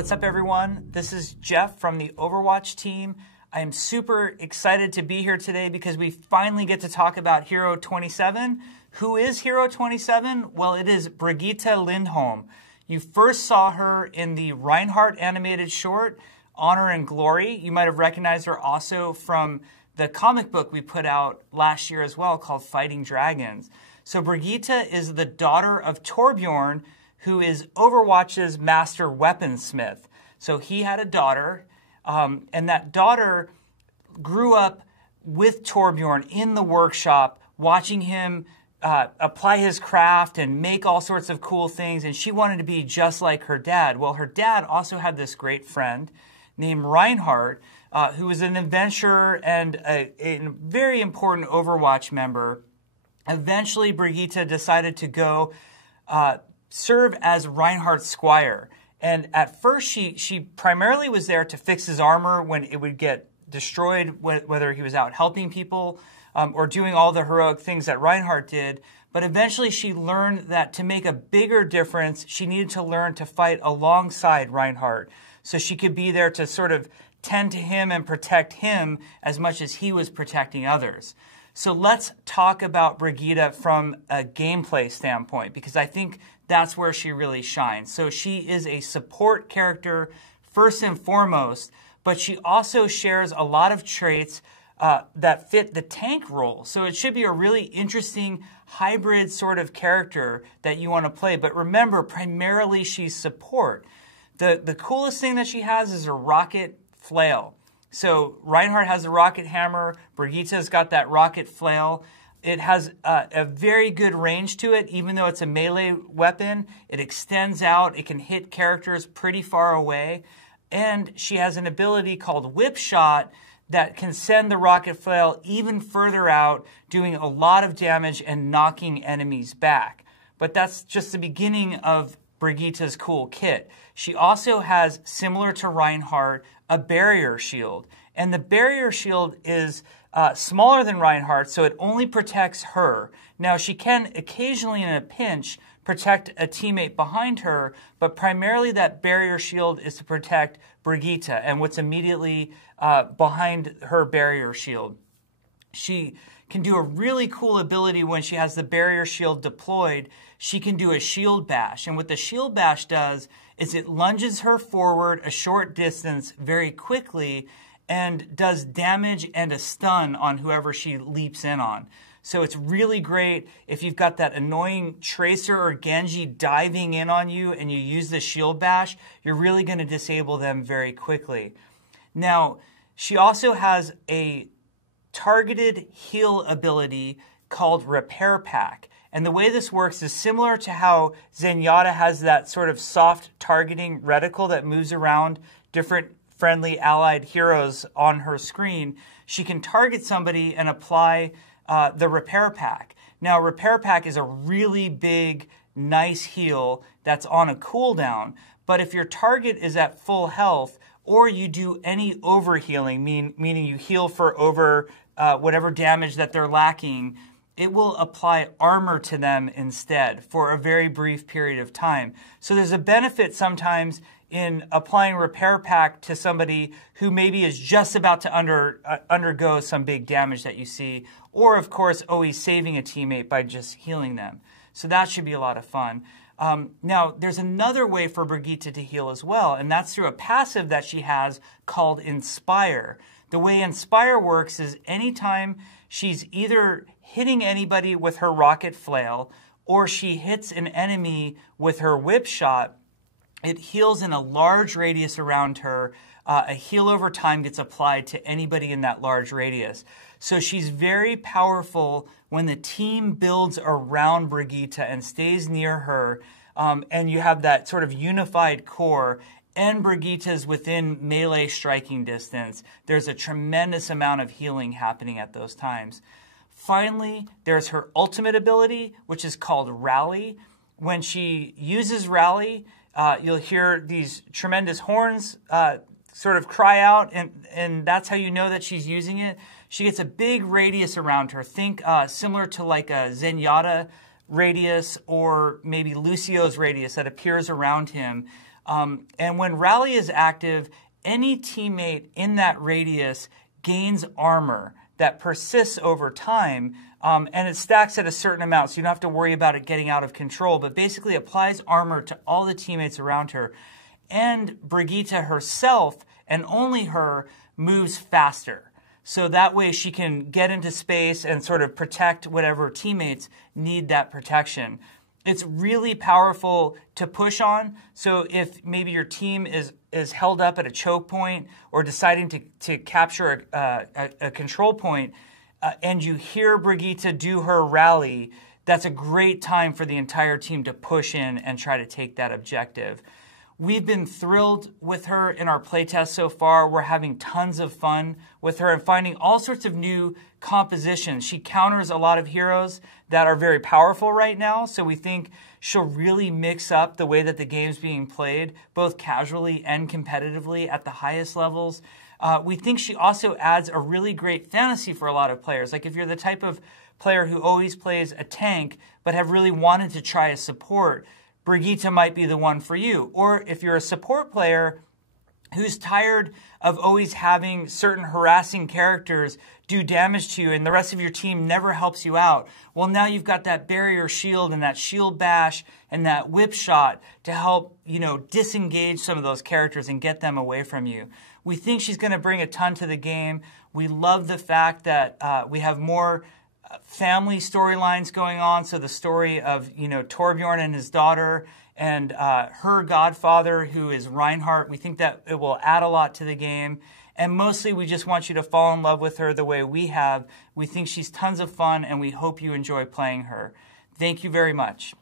What's up, everyone? This is Jeff from the Overwatch team. I am super excited to be here today because we finally get to talk about Hero 27. Who is Hero 27? Well, it is Brigitte Lindholm. You first saw her in the Reinhardt animated short, Honor and Glory. You might have recognized her also from the comic book we put out last year as well called Fighting Dragons. So Brigitte is the daughter of Torbjorn, who is Overwatch's master weaponsmith. So he had a daughter, and that daughter grew up with Torbjorn in the workshop, watching him apply his craft and make all sorts of cool things, and she wanted to be just like her dad. Well, her dad also had this great friend named Reinhardt, who was an adventurer and a very important Overwatch member. Eventually, Brigitte decided to go serve as Reinhardt's squire. And at first, she primarily was there to fix his armor when it would get destroyed, whether he was out helping people or doing all the heroic things that Reinhardt did. But eventually, she learned that to make a bigger difference, she needed to learn to fight alongside Reinhardt. So she could be there to sort of tend to him and protect him as much as he was protecting others. So let's talk about Brigitte from a gameplay standpoint, because I think that's where she really shines. So she is a support character first and foremost, but she also shares a lot of traits that fit the tank role. So it should be a really interesting hybrid sort of character that you want to play. But remember, primarily she's support. The coolest thing that she has is her rocket flail. So Reinhardt has a rocket hammer. Brigitte's got that rocket flail. It has a very good range to it, even though it's a melee weapon. It extends out. It can hit characters pretty far away. And she has an ability called Whip Shot that can send the rocket flail even further out, doing a lot of damage and knocking enemies back. But that's just the beginning of Brigitte's cool kit. She also has, similar to Reinhardt, a barrier shield. And the barrier shield is smaller than Reinhardt, so it only protects her. Now, she can occasionally, in a pinch, protect a teammate behind her, but primarily that barrier shield is to protect Brigitte and what's immediately behind her barrier shield. She can do a really cool ability when she has the barrier shield deployed. She can do a shield bash. And what the shield bash does is it lunges her forward a short distance very quickly and does damage and a stun on whoever she leaps in on. So it's really great if you've got that annoying Tracer or Genji diving in on you and you use the shield bash, you're really going to disable them very quickly. Now, she also has a targeted heal ability called Repair Pack. And the way this works is similar to how Zenyatta has that sort of soft targeting reticle that moves around different friendly allied heroes on her screen. She can target somebody and apply the Repair Pack. Now, Repair Pack is a really big, nice heal that's on a cooldown. But if your target is at full health, or you do any overhealing, meaning you heal for over whatever damage that they're lacking, it will apply armor to them instead for a very brief period of time. So there's a benefit sometimes in applying Repair Pack to somebody who maybe is just about to undergo some big damage that you see, or of course always saving a teammate by just healing them. So that should be a lot of fun. Now, there's another way for Brigitte to heal as well, and that's through a passive that she has called Inspire. The way Inspire works is anytime she's either hitting anybody with her rocket flail or she hits an enemy with her whip shot, it heals in a large radius around her. A heal over time gets applied to anybody in that large radius. So she's very powerful when the team builds around Brigitte and stays near her, and you have that sort of unified core, and Brigitte's within melee striking distance. There's a tremendous amount of healing happening at those times. Finally, there's her ultimate ability, which is called Rally. When she uses Rally, you'll hear these tremendous horns sort of cry out, and that's how you know that she's using it. She gets a big radius around her. Think similar to like a Zenyatta radius or maybe Lucio's radius that appears around him. And when Rally is active, any teammate in that radius gains armor that persists over time, and it stacks at a certain amount, so you don't have to worry about it getting out of control, but basically applies armor to all the teammates around her. And Brigitte herself, and only her, moves faster. So that way she can get into space and sort of protect whatever teammates need that protection. It's really powerful to push on. So if maybe your team is held up at a choke point or deciding to capture a control point, and you hear Brigitte do her rally, that's a great time for the entire team to push in and try to take that objective. We've been thrilled with her in our playtest so far. We're having tons of fun with her and finding all sorts of new compositions. She counters a lot of heroes that are very powerful right now, so we think she'll really mix up the way that the game's being played, both casually and competitively at the highest levels. We think she also adds a really great fantasy for a lot of players. Like if you're the type of player who always plays a tank but have really wanted to try a support, Brigitte might be the one for you. Or if you're a support player who's tired of always having certain harassing characters do damage to you and the rest of your team never helps you out, well, now you've got that barrier shield and that shield bash and that whip shot to help, disengage some of those characters and get them away from you. We think she's going to bring a ton to the game. We love the fact that we have more family storylines going on. So the story of, Torbjorn and his daughter and her godfather, who is Reinhardt. We think that it will add a lot to the game. And mostly we just want you to fall in love with her the way we have. We think she's tons of fun, and we hope you enjoy playing her. Thank you very much.